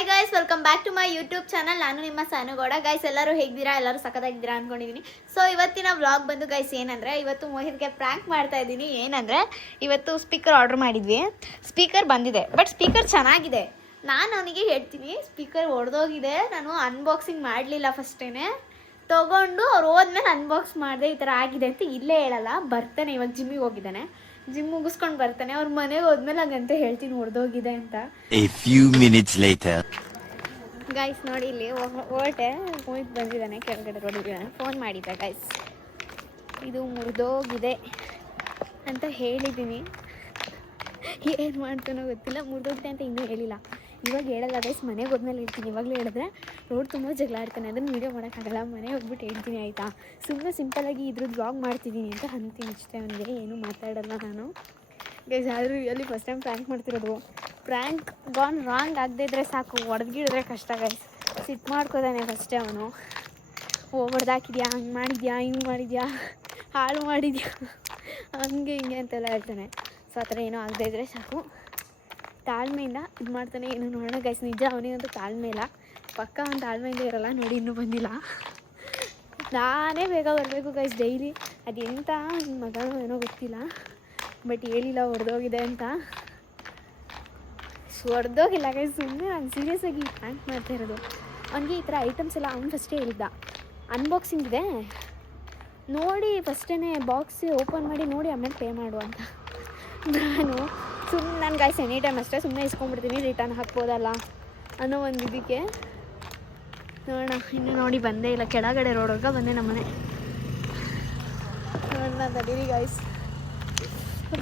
Hi guys, welcome back to my YouTube channel. ನಾನು ನಿಮ್ಮ ಸಾನುಗೌಡ. Guys ಎಲ್ಲರೂ ಹೇಗಿದ್ದೀರಾ? ಎಲ್ಲರೂ ಸಖತ್ತಾಗಿದ್ದೀರಾ ಅನ್ಕೊಂಡಿದ್ದೀನಿ. ಸೊ ಇವತ್ತಿನ ವ್ಲಾಗ್ ಬಂದು ಗೈಸ್ ಏನಂದರೆ, ಇವತ್ತು ಮೋಹಿತ್ಗೆ ಪ್ರ್ಯಾಂಕ್ ಮಾಡ್ತಾ ಇದ್ದೀನಿ. ಏನಂದರೆ ಇವತ್ತು ಸ್ಪೀಕರ್ ಆರ್ಡರ್ ಮಾಡಿದ್ವಿ. ಸ್ಪೀಕರ್ ಬಂದಿದೆ, ಬಟ್ ಸ್ಪೀಕರ್ ಚೆನ್ನಾಗಿದೆ. ನಾನು ಅವನಿಗೆ ಹೇಳ್ತೀನಿ ಸ್ಪೀಕರ್ ಒಡೆದೋಗಿದೆ, ನಾನು ಅನ್ಬಾಕ್ಸಿಂಗ್ ಮಾಡಲಿಲ್ಲ, ಫಸ್ಟೇ ತೊಗೊಂಡು ಅವ್ರು ಹೋದ್ಮೇಲೆ ಅನ್ಬಾಕ್ಸ್ ಮಾಡಿದೆ, ಈ ಥರ ಆಗಿದೆ ಅಂತ ಇಲ್ಲೇ ಹೇಳಲ್ಲ. ಬರ್ತಾನೆ, ಇವಾಗ ಜಿಮ್ಮಿಗೆ ಹೋಗಿದ್ದಾನೆ, ಜಿಮ್ ಮುಗಿಸ್ಕೊಂಡು ಬರ್ತಾನೆ. ಅವ್ರ ಮನೆಗೆ ಹೋದ್ಮೇಲೆ ಹಾಗಂತ ಹೇಳ್ತೀನಿ ಹೊಡೆದೋಗಿದೆ ಅಂತ. A few minutes later. Guys ನೋಡಿ, ಇಲ್ಲಿ ಹೊರಟೆ ಮೋಹಿತ್ ಬಂದಿದ್ದಾನೆ, ಕೆಳಗಡೆ ರೋಡಿಗೆ ಫೋನ್ ಮಾಡಿದ್ದೆ. ಗೈಸ್ ಇದು ಮುರಿದೋಗಿದೆ ಅಂತ ಹೇಳಿದ್ದೀನಿ, ಏನು ಮಾಡ್ತಾನೋ ಗೊತ್ತಿಲ್ಲ. ಮುರಿದೋಗಿದೆ ಅಂತ ಇನ್ನೂ ಹೇಳಿಲ್ಲ, ಇವಾಗ ಹೇಳಲ್ಲ ಗೈಸ್. ಮನೆಗೆ ಹೋದ್ಮೇಲೆ ಹೇಳ್ತೀನಿ. ಇವಾಗಲೇ ಹೇಳಿದ್ರೆ ರೋಡ್ ತುಂಬ ಜಗಳ ಆಡ್ತಾನೆ, ಅದನ್ನು ವೀಡಿಯೋ ಮಾಡೋಕ್ಕಾಗಲ್ಲ. ಮನೆಗೆ ಹೋಗ್ಬಿಟ್ಟು ಹೇಳ್ತೀನಿ ಆಯಿತಾ. ಸುಮ್ಮನೆ ಸಿಂಪಲಾಗಿ ಇದ್ರದ್ದು ವ್ಲಾಗ್ ಮಾಡ್ತಿದ್ದೀನಿ ಅಂತ ಅಂತೀನಿ ಅಷ್ಟೇ. ಅವನಿಗೆ ಏನೂ ಮಾತಾಡಲ್ಲ ನಾನು. ಗೈಸ್ ಆದರೂ ರಿಯಲಿ ಫಸ್ಟ್ ಟೈಮ್ ಪ್ರ್ಯಾಂಕ್ ಮಾಡ್ತಿರೋದು. ಪ್ರ್ಯಾಂಕ್ ಗಾನ್ ರಾಂಗ್ ಆಗದೆ ಇದ್ರೆ ಸಾಕು, ಹೊಡೆದ್ಗಿಡಿದ್ರೆ ಕಷ್ಟ ಗೈಸ್. ಸಿಟ್ಟು ಮಾಡ್ಕೋತಾನೆ ಫಸ್ಟೇ ಅವನು. ಹೊಡೆದಾಕಿದ್ಯಾ, ಹಂಗೆ ಮಾಡಿದ್ಯಾ, ಹಿಂಗೆ ಮಾಡಿದ್ಯಾ, ಹಾಳು ಮಾಡಿದ್ಯಾ, ಹಂಗೆ ಹಿಂಗೆ ಅಂತೆಲ್ಲ ಹೇಳ್ತಾನೆ. ಸೊ ಆ ಥರ ಏನೋ ಆಗದೆ ಇದ್ದರೆ ಸಾಕು, ತಾಳ್ಮೆಯಿಂದ ಇದು ಮಾಡ್ತಾನೆ. ಏನು ನೋಡೋಣ ಗೈಸ್. ನಿಜ ಅವನಿಗಂತೂ ತಾಳ್ಮೆ ಇಲ್ಲ, ಪಕ್ಕ ಒಂದು ತಾಳ್ಮೆಯಿಂದ ಇರೋಲ್ಲ. ನೋಡಿ ಇನ್ನೂ ಬಂದಿಲ್ಲ, ನಾನೇ ಬೇಗ ಬರಬೇಕು ಗೈಸ್ ಡೈಲಿ. ಅದು ಎಂತ ನನ್ನ ಮಗನೋ ಏನೋ ಗೊತ್ತಿಲ್ಲ, ಬಟ್ ಹೇಳಿಲ್ಲ ಹೊಡೆದೋಗಿದೆ ಅಂತ. ಹೊಡೆದೋಗಿಲ್ಲ ಗೈಸ್, ಸುಮ್ಮನೆ ನಾನು ಸೀರಿಯಸ್ಸಾಗಿ ಪ್ರ್ಯಾಂಕ್ ಮಾಡ್ತಾ ಇರೋದು. ಅವನಿಗೆ ಈ ಥರ ಐಟಮ್ಸ್ ಎಲ್ಲ ಅವ್ನು ಫಸ್ಟೇ ಹೇಳಿದ್ದ. ಅನ್ಬಾಕ್ಸಿಂಗ್ ಇದೆ ನೋಡಿ, ಫಸ್ಟೇ ಬಾಕ್ಸ್ ಓಪನ್ ಮಾಡಿ ನೋಡಿ ಆಮೇಲೆ ಪೇ ಮಾಡು ಅಂತ. ನಾನು ಗೈಸ್ ಎನಿ ಟೈಮ್ ಅಷ್ಟೇ ಸುಮ್ಮನೆ ಇಸ್ಕೊಂಡ್ಬಿಡ್ತೀನಿ, ರಿಟರ್ನ್ ಹಾಕ್ಬೋದಲ್ಲ ಅನ್ನೋ ಒಂದು ಇದಕ್ಕೆ. ನೋಡೋಣ, ಇನ್ನೂ ನೋಡಿ ಬಂದೇ ಇಲ್ಲ. ಕೆಳಗಡೆ ರೋಡೊಳಗೆ ಬಂದೆ ನಮ್ಮನೆ. ನೋಡೋಣ ತಡೀರಿ ಗೈಸ್,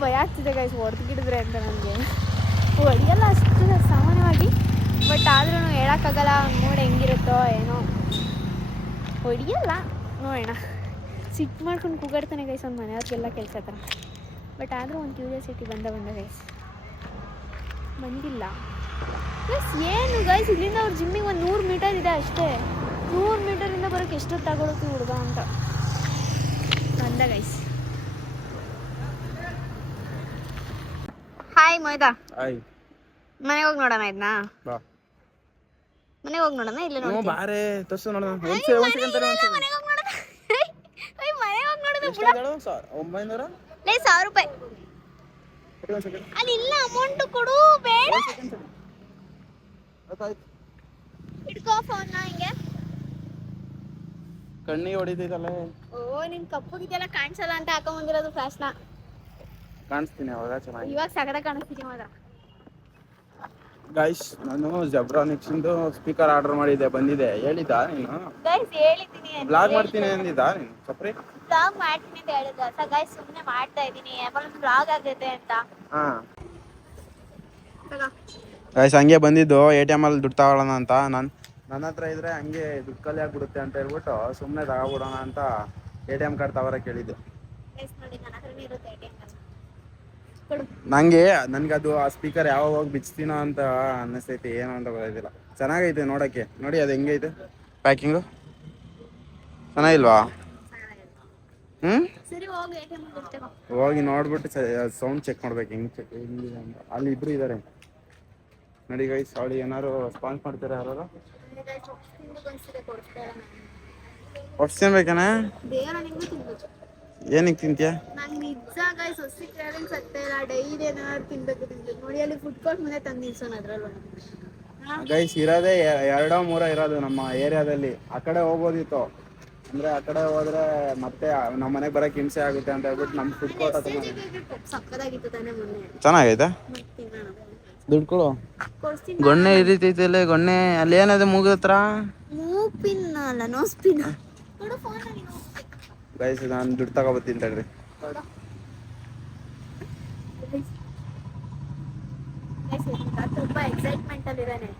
ಭಯ ಆಗ್ತಿದೆ ಗೈಸ್ ಹೊಡೆದ್ಗಿಡಿದ್ರೆ ಅಂತ. ನನಗೆ ಹೊಡೆಯಲ್ಲ ಅಷ್ಟು ಸಾಮಾನ್ಯವಾಗಿ, ಬಟ್ ಆದ್ರೂ ಹೇಳೋಕ್ಕಾಗಲ್ಲ, ನೋಡಿ ಹೆಂಗಿರುತ್ತೋ ಏನೋ. ಹೊಡೆಯಲ್ಲ, ನೋಡೋಣ. ಸಿಟ್ಟು ಮಾಡ್ಕೊಂಡು ಕೂಗಾಡ್ತಾನೆ ಗೈಸ್ ಒಂದು ಮನೆಯವ್ರಿಗೆಲ್ಲ ಕೆಲಸ ಥರ. ಬಟ್ ಆದರೂ ಒಂದು ಕ್ಯೂರಿಯಾಸಿಟಿ ಬಂದ ಗೈಸ್. ಬಂದಿಲ್ಲ ಗೈಸ್. ಏನು ಗೈಸ್, ಇಲ್ಲಿಂದ ಅವ್ರ ಜಿಮ್ಮಿಗೆ ಒಂದು 100 ಮೀಟರ್ ಇದೆ ಅಷ್ಟೇ. 100 ಮೀಟರಿಂದ ಬರೋಕ್ಕೆ ಎಷ್ಟೊತ್ತು ತಗೊಳುತ್ತೆ ಹುಡುಗ ಅಂತ ಬಂದ ಗೈಸ್. ಹಾಯ್ ಮೊಯ್ದಾ, ಮನೆಗೆ ಹೋಗಿ ನೋಡೋಣ ಇದನ್ನ. ಮನೆಗೆ ಹೋಗಿ ನೋಡೋಣ, ಇಲ್ಲ ನೋಡಿ ಬಾರೆ ತೋರ್ಸು ನೋಡೋಣ. ಮನೆಗೆ ಹೋಗಿ ನೋಡೋಣ. ಮನೆಗೆ ಹೋಗಿ ನೋಡೋಣ 900 ಲೇ 1000 ರೂಪಾಯಿ ಅಲ್ಲಿ ಇಲ್ಲ. ಅಮೌಂಟ್ ಕೊಡು, ಬೇಡ ಇಟ್ಕೋ ಫೋನ್ನ. ಹಿಂಗೆ ಕಣ್ಣಿಗೆ ಹೊಡಿತೈತಲ್ಲ. ಓ, ನಿನ್ ಕಪ್ಪಗಿದೆಯಲ್ಲ ಕಾಣಿಸಲ್ಲ ಅಂತ ಹಾಕೊಂಬಂದಿರೋದು ಫ್ಲಾಶ್ನ. ಕಾಣಿಸ್ತೀನಿ ಅವಾಗ ಚೆನ್ನಾಗಿ. ಇವಾಗ ಸಗದ ಕಾಣಿಸ್ತೀನಿ ಮಾತ್ರ. ಗೈಸ್ ನಾನು ಜಬ್ರಾನಿಕ್ಸ್ ಇಂದು ಸ್ಪೀಕರ್ ಆರ್ಡರ್ ಮಾಡಿದ್ದೆ, ಬಂದಿದೆ. ಹೇಳಿದ್ದ ನೀನು? ಗೈಸ್ ಹೇಳಿದ್ದೀನಿ, ಬ್ಲಾಗ್ ಮಾಡ್ತೀನಿ ಅಂದಿದ್ದ ನೀನು? ಸಪ್ರಿ ಬ್ಲಾಗ್ ಮಾಡ್ತೀನಿ ಅಂತ ಹೇಳಿದ್ದೆ. ಸೊ ಗೈಸ್ ಸುಮ್ಮನೆ ಮಾಡ್ತಾ ಇದ್ದೀನಿ, ಯಾಕಂದ್ರೆ ಬ್ಲಾಗ್ ಆಗೈತೆ ಅಂತ. ಹಾ ಗೈಸ್ ಹಂಗೆ ಬಂದಿದ್ದು ATM ಅಲ್ಲಿ ದುಡ್ಡು ತಗೊಳ್ಳೋಣ ಅಂತ. ನನ್ನ ಹತ್ರ ಇದ್ರೆ ಹಂಗೆ ದುಡ್ಡು ಖಾಲಿ ಆಗ್ಬಿಡುತ್ತೆ ಅಂತ ಹೇಳ್ಬಿಟ್ಟು ಸುಮ್ಮನೆ ತಗೊಬಿಡೋಣ ಅಂತ ATM ಕಾರ್ಡ್ ತಗೋರ ಕೇಳಿದ್ದೆ. ಗೈಸ್ ನೋಡಿ, ನನ್ನ ಹತ್ರನೇ ಇರುತ್ತೆ ATM ಕಾರ್ಡ್. ನನ್ಗೆ ಅದು ಆ ಸ್ಪೀಕರ್ ಯಾವಾಗ ಹೋಗಿ ಬಿಚ್ತೀನೋ ಅಂತ ಅನ್ನಿಸ್ತೈತಿ, ಏನು ಅಂತ ಗೊತ್ತಾಯ್ತಿಲ್ಲ. ಚೆನ್ನಾಗೈತೆ ನೋಡಕ್ಕೆ. ನೋಡಿ ಅದು ಹೆಂಗೈತೆ ಪ್ಯಾಕಿಂಗು, ಚೆನ್ನಾಗಿಲ್ವಾ? ಸರಿ ಹೋಗಿ ATM ದುಡ್ಡು ತಗೋ. ಹೋಗಿ ನೋಡ್ಬಿಟ್ಟು ಸೌಂಡ್ ಚೆಕ್ ಮಾಡ್ಬೇಕು ಹೆಂಗಿದೆ ಅಂತ. ಅಲ್ಲಿ ಇಬ್ರು ಇದ್ದಾರೆ ನೋಡಿ ಗೈಸ್. ಅವಳು ಏನಾರು ಸ್ಪಾನ್ಸ್ ಮಾಡ್ತಾರೆ ಯಾರು? ಒಪ್ಸ್ತೀನಿ ಬೇಕನ? ಏನಕ್ಕೆ ತಿಂತೀಯ? ನಂಗೆ ನಿಜ ಗೈಸ್ ಹೊಸಿ ಕ್ರೇವಿಂಗ್ಸ್ ಆಗ್ತಾ ಇಲ್ಲ. ಡೈಲಿ ಏನಾದ್ರು ತಿನ್ಬೇಕು. ನೋಡಿ ಅಲ್ಲಿ ಫುಡ್ ಕೋರ್ಟ್ ಮುಂದೆ ತಂದು ನಿಲ್ಸೋಣ ಅದ್ರಲ್ಲೂ. ಗೈಸ್ ಇರೋದೇ 2-3 ಇರೋದು ನಮ್ಮ ಏರಿಯಾದಲ್ಲಿ. ಆ ಕಡೆ ಹೋಗ್ಬೋದಿತ್ತು, ಅಂದ್ರೆ ಆ ಕಡೆ ಹೋದ್ರೆ ಮತ್ತೆ ನಮ್ಮ ಮನೆಗೆ ಬರಕ್ಕೆ ಹಿಂಸೆ ಆಗುತ್ತೆ ಅಂತ ಹೇಳ್ಬಿಟ್ಟು ನಮ್ಮ ಫುಡ್ ಕೋರ್ಟ್ ಸಕ್ಕದಾಗಿತ್ತು ತಾನೇ ಮೊನ್ನೆ. ಚೆನ್ನಾಗೈತೆ. ದುಡ್ಡು ಕೊಡು. ಗೊಣ್ಣೆ ಇರಿತೈತಲ್ಲ, ಗೊಣ್ಣೆ ಅಲ್ಲಿ ಏನದೆ ಮೂಗು ಹತ್ರ? ಮೂಪಿನ್ ಅಲ್ಲ, ನೋಸ್ ಪಿನ್. ಕೊಡು ಫೋನ್ ಅಲ್ಲಿ. ಗೈಸ್ ನಾನು ದುಡ್ಡು ತಗೋಬತ್ತೀನಿ ತಡ್ರಿ. ತುಂಬಾ ಎಕ್ಸೈಟ್ಮೆಂಟ್ ಅಲ್ಲಿ ಇದ್ದಾನೆ.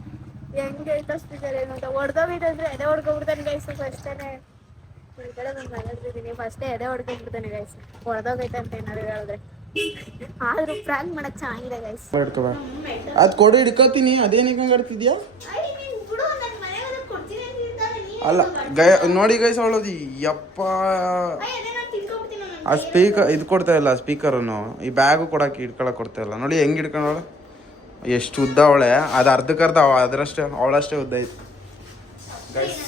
ಹೆಂಗೆ ಸ್ಪೀಕರ್ ಏನು ಅಂತ ಹೊಡೆದೋಗಿದ್ರೆ ಎದೆ ಹೊಡ್ಕೊಬಿಡ್ತಾನೆ ಗೈಸ್. ಫಸ್ಟೇನೆ ಈ ಕಡೆ ನಾನು ಮನೆಯಲ್ಲಿದ್ದೀನಿ, ಫಸ್ಟೇ ಎದೆ ಹೊಡ್ಕೊಂಡ್ಬಿಡ್ತಾನೆ ಗೈಸ್. ಹೊಡೆದೋಗೈತೆ ಅಂತ ಏನಾದ್ರು ಹೇಳಿದ್ರೆ. ಆದ್ರೂ ಪ್ರ್ಯಾಂಕ್ ಮಾಡಕ್ ಚೆನ್ನಾಗಿದೆ ಗೈಸ್. ಅದು ಕೊಡು, ಹಿಡ್ಕೋತೀನಿ. ಅದೇನಿಗೆ ಹಂಗೆ ಆಡ್ತಿದ್ಯಾ? ಅಲ್ಲ ನೋಡಿ ಗೈಸ್, ಅವಳದು ಯಪ್ಪ ಆ ಸ್ಪೀಕರ್ ಇದು ಕೊಡ್ತಾ ಇಲ್ಲ. ಸ್ಪೀಕರನ್ನು ಈ ಬ್ಯಾಗು ಕೊಡಕ್ಕೆ ಹಿಡ್ಕೊಳಕ್ ಕೊಡ್ತಾ ಇಲ್ಲ. ನೋಡಿ ಹೆಂಗೆ ಹಿಡ್ಕೊಂಡವಳು. ಎಷ್ಟು ಉದ್ದ ಅವಳೆ, ಅದು ಅರ್ಧಕ್ಕರ್ಧ ಅದರಷ್ಟೇ ಅವಳಷ್ಟೇ ಉದ್ದ ಐತೆ ಗೈಸ್.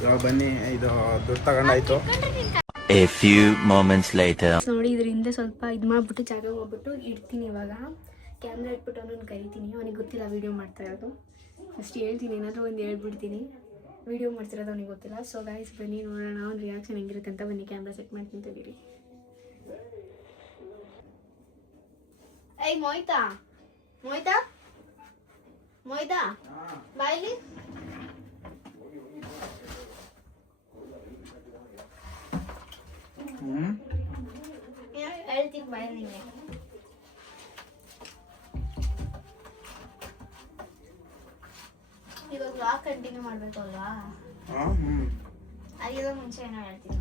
ಇವಾಗ ಬನ್ನಿ, ಇದು ದುಡ್ಡು ತಗೊಂಡಾಯ್ತು. A few moments later. ನೋಡಿ ಇದರಿಂದ ಸ್ವಲ್ಪ ಇದು ಮಾಡಿಬಿಟ್ಟು ಜಾಗ ಹೋಗ್ಬಿಟ್ಟು ಇಡ್ತೀನಿ. ಇವಾಗ ಕ್ಯಾಮ್ರಾ ಇಟ್ಬಿಟ್ಟು ಅವನನ್ನು ಕರಿತೀನಿ. ಅವನಿಗೆ ಗೊತ್ತಿಲ್ಲ ವೀಡಿಯೋ ಮಾಡ್ತಾ ಇರೋದು. ಫಸ್ಟ್ ಹೇಳ್ತೀನಿ, ಏನಾದರೂ ಒಂದು ಹೇಳ್ಬಿಡ್ತೀನಿ. ವೀಡಿಯೋ ಮಾಡ್ತಿರೋದು ಅವನಿಗೆ ಗೊತ್ತಿಲ್ಲ. ಸೊ ಗೈಸ್ ಬನ್ನಿ ನೋಡೋಣ ಅವ್ನ ರಿಯಾಕ್ಷನ್ ಹೆಂಗಿರುತ್ತೆ ಅಂತ. ಬನ್ನಿ ಕ್ಯಾಮ್ರಾ ಸೆಟ್ ಮಾಡ್ತೀನಿ ತಡೀರಿ. ಏಯ್ ಮೋಯ್ತಾ ಮೋಯ್ತಾ ಮೋಯ್ತಾ ಬಾಯ್ಲಿ. ಹೇಳ್ತೀನಿ ಬಾಯ್ ನಿಮಗೆ. ಇವಾಗ ವ್ಲಾಗ್ ಕಂಟಿನ್ಯೂ ಮಾಡಬೇಕು ಅಲ್ವಾ? ಅದಕ್ಕಿಂತ ಮುಂಚೆ ಏನೋ ಹೇಳ್ತೀನಿ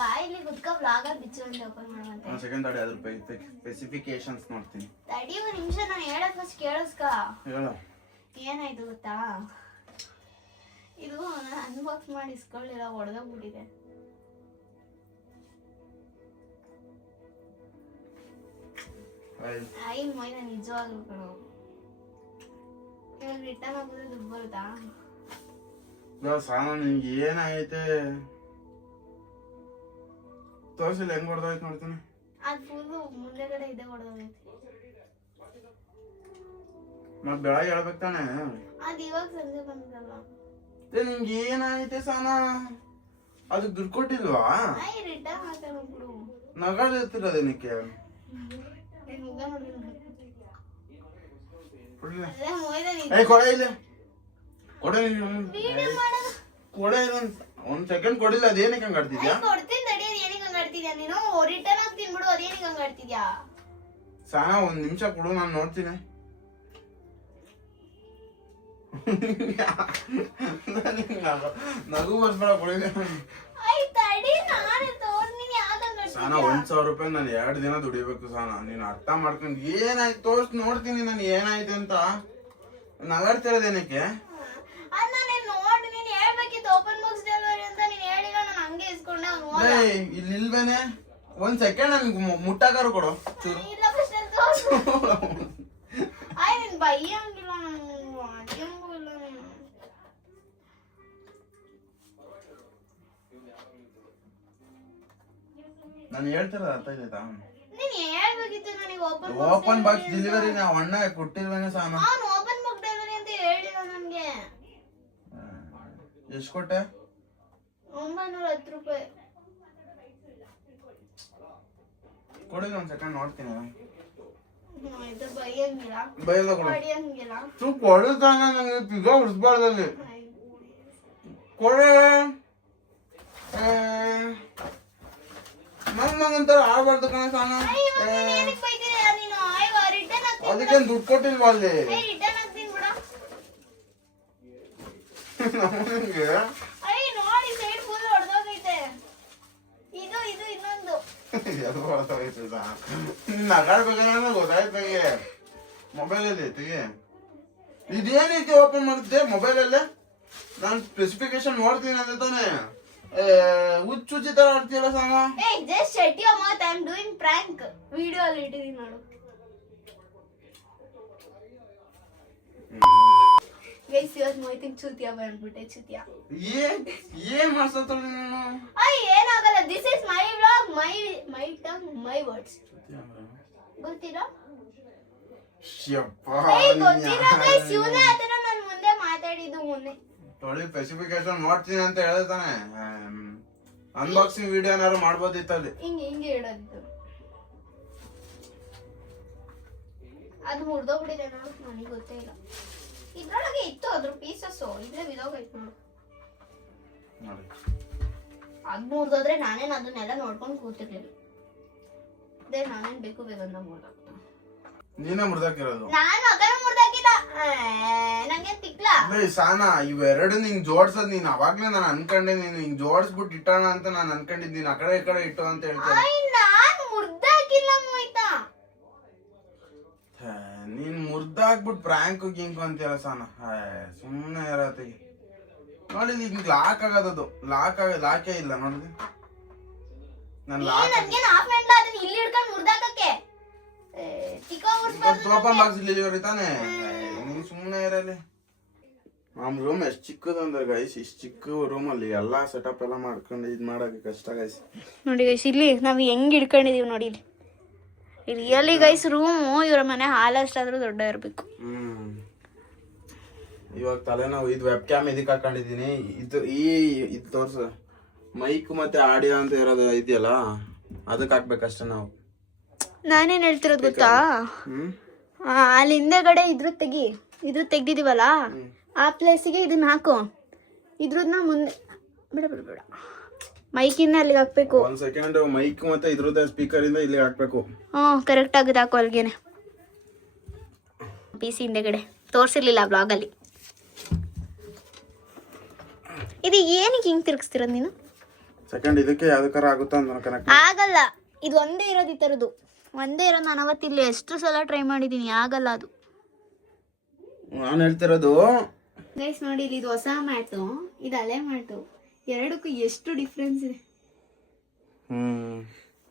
ಬಾಯಲ್ಲಿ ಕುತ್ಕ ವ್ಲಾಗ್ ಅಲ್ಲಿ ಬಿಚ್ಚು ಅಂತ ಓಪನ್ ಮಾಡುವಂತೆ. ಸೆಕೆಂಡ್ ತಡಿ, ಅದ್ರ ಸ್ಪೆಸಿಫಿಕೇಶನ್ಸ್ ನೋಡ್ತೀನಿ. ತಡಿ ಒಂದು ನಿಮಿಷ, ನಾನು ಹೇಳೋದು ಫಸ್ಟ್ ಕೇಳಿಸ್ಕ. ಏನಾಯ್ತು ಗೊತ್ತಾ, ಇದು ನಾನು ಅನ್ಬಾಕ್ಸ್ ಮಾಡಿ ಇಸ್ಕೊಳ್ಳಿಲ್ಲ, ಒಡೆದೋಗ್ಬಿಟ್ಟಿದೆ. ಐ ಮೊಯ್ನ ನಿಜವಾಗ್ಲೂ ಕಣೋ. ಇವಾಗ ರಿಟರ್ನ್ ಆಗೋದ್ರೆ ದುಡ್ಡು ಬರುತ್ತಾ? ಸಾನ ನಿನ್ಗೆ ಏನಾಗೈತೆ ತೋರಿಸಿಲ್ಲ, ಹೆಂಗ್ ಹೊಡೆದೋಯ್ತು ನೋಡ್ತೀನಿ. ಅದು ಫುಲ್ಲು ಮುಂದೆಗಡೆ ಇದೆ ಹೊಡೆದೋಗೈತೆ. ಮತ್ ಬೆಳಗ್ಗೆ ಹೇಳ್ಬೇಕು ತಾನೆ. ಅದು ಇವಾಗ ಸಂಜೆ ಬಂದಿದ್ದಲ್ಲ. ನಿಮ್ಗೆ ಏನಾಗೈತೆ ಸಾನ? ಅದಕ್ಕೆ ದುಡ್ಡು ಕೊಟ್ಟಿಲ್ವಾ? ರಿಟರ್ನ್ ಹಾಕೋಣ ಬಿಡು. ನಗಾಡಿರ್ತಿರೋದೇನಕ್ಕೆ? ಒಂದ್ ಸೆಕೆಂಡ್ ಕೊಡಿಲ್ಲ, ಅದೇನಕ್ಕೆ ಹಂಗ ಆಡ್ತಿದ್ಯಾ? ಕೊಡ್ತೀನಿ ತಡಿ, ಅದೇನಕ್ಕೆ ಹಂಗ ಆಡ್ತಿದ್ಯಾ ನೀನು? ರಿಟರ್ನ್ ಹಾಕ್ತೀನಿ ಬಿಡು, ಅದೇನಕ್ಕೆ ಹಂಗ ಆಡ್ತಿದ್ಯಾ? ಸಾನ ಒಂದ್ ನಿಮಿಷ ಕೊಡು, ನಾನು ನೋಡ್ತೀನಿ. ನಗು ಬರ್ಸ್ಬೇಡ ಕೊಡಿ. ಸಾನ 1,000 ರೂಪಾಯಿ ನಾನು 2 ದಿನ ದುಡಿಬೇಕು ಸಾನ. ನೀನ್ ಅರ್ಥ ಮಾಡ್ಕೊಂಡು ಏನಾಯ್ತು ತೋರ್ಸ್ ನೋಡ್ತೀನಿ ನಾನು ಏನಾಯ್ತು ಅಂತ. ನಗಾಡ್ತಿರೋದೇನಕ್ಕೆ? ಇಲ್ಲಿ ಇಲ್ವೇನೆ? ಒಂದ್ ಸೆಕೆಂಡ್ ನನ್ಗೆ ಮುಟ್ಟಾಕಾರು ಕೊಡು ಚೂರು. ನಾನು ಹೇಳ್ತಿರೋದು ಅರ್ಥ ಆಯ್ತಾ? ಓಪನ್ ಬಾಕ್ಸ್ ಡೆಲಿವರಿ ನಾವು ಅಣ್ಣ ಕೊಟ್ಟಿಲ್ವೇನೆ ಸಾನ? ಎಷ್ಟು ಕೊಟ್ಟೆ? 910 ರೂಪಾಯಿ. ಕೊಡಿಲ್ಲ, ಒಂದ್ ಸೆಕೆಂಡ್ ನೋಡ್ತೀನಿ. ಬೈಯಲ್ಲ ಕೊಡುತ್ತಾನ, ನಂಗೆ ಪಿಜ್ಜಾ ಉಳಿಸ್ಬಾರ್ದಲ್ಲಿ ಕೊಡೆ. ನಂತರ ಆಡ್ಬಾರ್ದು ಕಣ ಸಾನ. ಅದಕ್ಕೇನು ದುಡ್ಡು ಕೊಟ್ಟಿಲ್ವಾ ಅಲ್ಲಿ? ನಮಗೆ ನಗಾಡ್ಬೇಕಂದ್ರೆ ಗೊತ್ತಾಯ್ತಾಗೆ. ಮೊಬೈಲಲ್ಲಿ ಐತಿಗೆ ಇದೇನೈತಿ ಓಪನ್ ಮಾಡುತ್ತೆ ಮೊಬೈಲಲ್ಲೇ. ನಾನು ಸ್ಪೆಸಿಫಿಕೇಶನ್ ನೋಡ್ತೀನಿ ಅಂತ ತಾನೆ. ಹುಚ್ಚುಚ್ಚಿ ತರ ಆಡ್ತೀಯಲ್ಲ ಸಾಮ. Just shut your mouth, I am doing prank. Video ಅಲ್ಲಿ ಇಟ್ಟಿದ್ದೀನಿ ನೋಡು. ಗೈಸ್ ಇವತ್ತು ಮೊಯ್ತಿಗೆ ಚೂತಿಯಾ ಬಂದ್ಬಿಟ್ಟೆ. ಚೂತಿಯಾ ಏನ್ ಮಾಡ್ಸತ್ತ ನೀನು? ಏನಾಗಲ್ಲ, this is my vlog, my tongue, my words. ಗೊತ್ತಿಲ್ಲ ಗೊತ್ತಿಲ್ಲ ಗೈಸ್, ಇವನೇ ಆತರ ನಾನು ಮುಂದೆ ಮಾತಾಡಿದ್ದು. ಮೊನ್ನೆ ತೊಳಿ ಸ್ಪೆಸಿಫಿಕೇಶನ್ ನೋಡ್ತೀನಿ ಅಂತ ಹೇಳ್ತಾನೆ. ಅನ್ಬಾಕ್ಸಿಂಗ್ ವಿಡಿಯೋ ಏನಾದ್ರು ಮಾಡ್ಬೋದಿತ್ತು ಅಲ್ಲಿ. ಹಿಂಗೆ ಹೇಳೋದು. ಅದು ಮುರಿದೋಗ್ಬಿಟ್ಟಿದೆ ನೋಡು, ನನಗೆ ಗೊತ್ತೇ ಇಲ್ಲ. ಇದ್ರೊಳಗೆ ಇತ್ತು ಅದ್ರ ಪೀಸಸ್, ಇಲ್ಲೇ ಬಿದೋಗೈತೆ ನೋಡು. ಅದ್ ಮುರಿದೋದ್ರೆ ನಾನೇನು ಅದನ್ನೆಲ್ಲ ನೋಡ್ಕೊಂಡು ಕೂತಿರ್ಲಿಲ್ಲ. ಅದೇ ನಾನೇನ್ ಬೇಕು ಬೇಕಂತ ಮುರಿದ. ನೀನೇ ಮುರಿದಾಕಿರೋದು? ನಾನು ಅದನ್ನ ಮುರಿದಾಕಿಲ್ಲ, ನಂಗೆ ತಿಕ್ಲ. ಸಾನ ಇವೆರಡು ನಿಂಗ್ ಜೋಡ್ಸದ್ ನೀನ್ ಅವಾಗ್ಲೇ ನಾನು ಅನ್ಕೊಂಡೆ. ನೀನು ಹಿಂಗ್ ಜೋಡ್ಸ್ಬಿಟ್ಟು ಇಟ್ಟೋಣ ಅಂತ ನಾನು ಅನ್ಕೊಂಡಿದ್. ನೀನ್ ಆ ಕಡೆ ಈ ಕಡೆ ಇಟ್ಟು ಅಂತ ಹೇಳ್ತೀನಿ. ನಾನು ಮುರ್ದಾಕಿಲ್ಲ ಮೋಯ್ತಾ. ನೀನ್ ಮುರ್ದಾಕ್ಬಿಟ್ಟು ಪ್ರ್ಯಾಂಕ್ ಗಿಂಕು ಅಂತೀರ ಸಾನ. ಸುಮ್ಮನೆ ಇರತ್ತೀಗ ನೋಡಿ. ನಿಂಗೆ ಲಾಕ್ ಆಗೋದದು, ಲಾಕೇ ಇಲ್ಲ ನೋಡಿದ್ವಿ. ನಾನು ನನ್ಗೇನ್ ಹಾಫ್ ಮೆಂಟ್ಲ ಅದನ್ನ ಇಲ್ಲಿ ಹಿಡ್ಕೊಂಡು ಮುರ್ದಾಕಕ್ಕೆ ಓಪನ್ ಬಾಕ್ಸ್ ಡೆಲಿವರಿ ತಾನೆ ನೀನ್ ಸುಮ್ಮನೆ ಇರಲಿ. ನಮ್ ರೂಮ್ ಎಷ್ಟು ಚಿಕ್ಕದು ಅಂದ್ರೆ ಗೈಸ್, ಇಷ್ಟು ಚಿಕ್ಕ ರೂಮಲ್ಲಿ ಎಲ್ಲ ಸೆಟಪ್ ಎಲ್ಲ ಮಾಡ್ಕೊಂಡು ಇದು ಮಾಡೋಕೆ ಕಷ್ಟ ಗೈಸ್. ನೋಡಿ ಗೈಸ್ ಇಲ್ಲಿ ನಾವು ಹೆಂಗ್ ಹಿಡ್ಕೊಂಡಿದೀವಿ ನೋಡಿ ಇಲ್ಲಿ ರಿಯಲಿ ಗೈಸ್ ರೂಮು ಇವ್ರ ಮನೆ ಹಾಲಷ್ಟಾದ್ರೂ ದೊಡ್ಡ ಇರ್ಬೇಕು. ಇವಾಗ ತಲೆನೋವು. ಇದು ವೆಬ್ ಕ್ಯಾಮ್ ಇದಕ್ಕೆ ಹಾಕೊಂಡಿದೀನಿ. ಇದು ತೋರ್ಸು, ಮೈಕ್ ಮತ್ತೆ ಆಡಿಯೋ ಅಂತ ಇರೋದು ಇದೆಯಲ್ಲ ಅದಕ್ಕೆ ಹಾಕ್ಬೇಕಷ್ಟೇ ನಾವು. ನಾನೇನ್ ಹೇಳ್ತಿರೋದು ಗೊತ್ತಾ, ಅಲ್ಲಿ ಹಿಂದೆಗಡೆ ಇದ್ರ ತೆಗ್ದಿದೀವಲ್ಲ ಆ ಪ್ಲೇಸಿಗೆ ಇದನ್ನ ಹಾಕು. ಇದ್ರದ್ನ ಮುಂದೆ ಬೇಡ ಬೇಡ ಬೇಡ ಮೈಕಿಂದ ಅಲ್ಲಿಗೆ ಹಾಕ್ಬೇಕು. ಒಂದ್ ಸೆಕೆಂಡ್ ಮೈಕ್ ಮತ್ತೆ ಇದ್ರದ್ದ ಸ್ಪೀಕರ್ ಇಂದ ಇಲ್ಲಿಗೆ ಹಾಕ್ಬೇಕು. ಕರೆಕ್ಟ್ ಆಗಿದೆ, ಹಾಕು ಅಲ್ಗೇನೆ. PC ಹಿಂದೆಗಡೆ ತೋರ್ಸಿರ್ಲಿಲ್ಲ ಬ್ಲಾಗಲ್ಲಿ. ಇದು ಏನಕ್ಕೆ ಹಿಂಗ್ ತಿರ್ಗಿಸ್ತಿರೋದು ನೀನು? ಸೆಕೆಂಡ್ ಇದಕ್ಕೆ ಯಾವ್ದಕ್ಕಾರ ಆಗುತ್ತಾ ಅಂತ ಕನೆಕ್ಟ್ ಆಗಲ್ಲ. ಇದು ಒಂದೇ ಇರೋದು, ಈ ಥರದ್ದು ಒಂದೇ ಇರೋದು. ನಾನು ಅವತ್ತಿಲ್ಲಿ ಎಷ್ಟು ಸಲ ಟ್ರೈ ಮಾಡಿದ್ದೀನಿ, ಆಗಲ್ಲ ಅದು. ನಾನು ಹೇಳ್ತಿರೋದು ಗೈಸ್ ನೋಡಿ, ಇದು ಹೊಸ ಮ್ಯಾಟು, ಇದು ಹಳೆ ಮ್ಯಾಟು, ಎರಡಕ್ಕೂ ಎಷ್ಟು ಡಿಫ್ರೆನ್ಸ್ ಇದೆ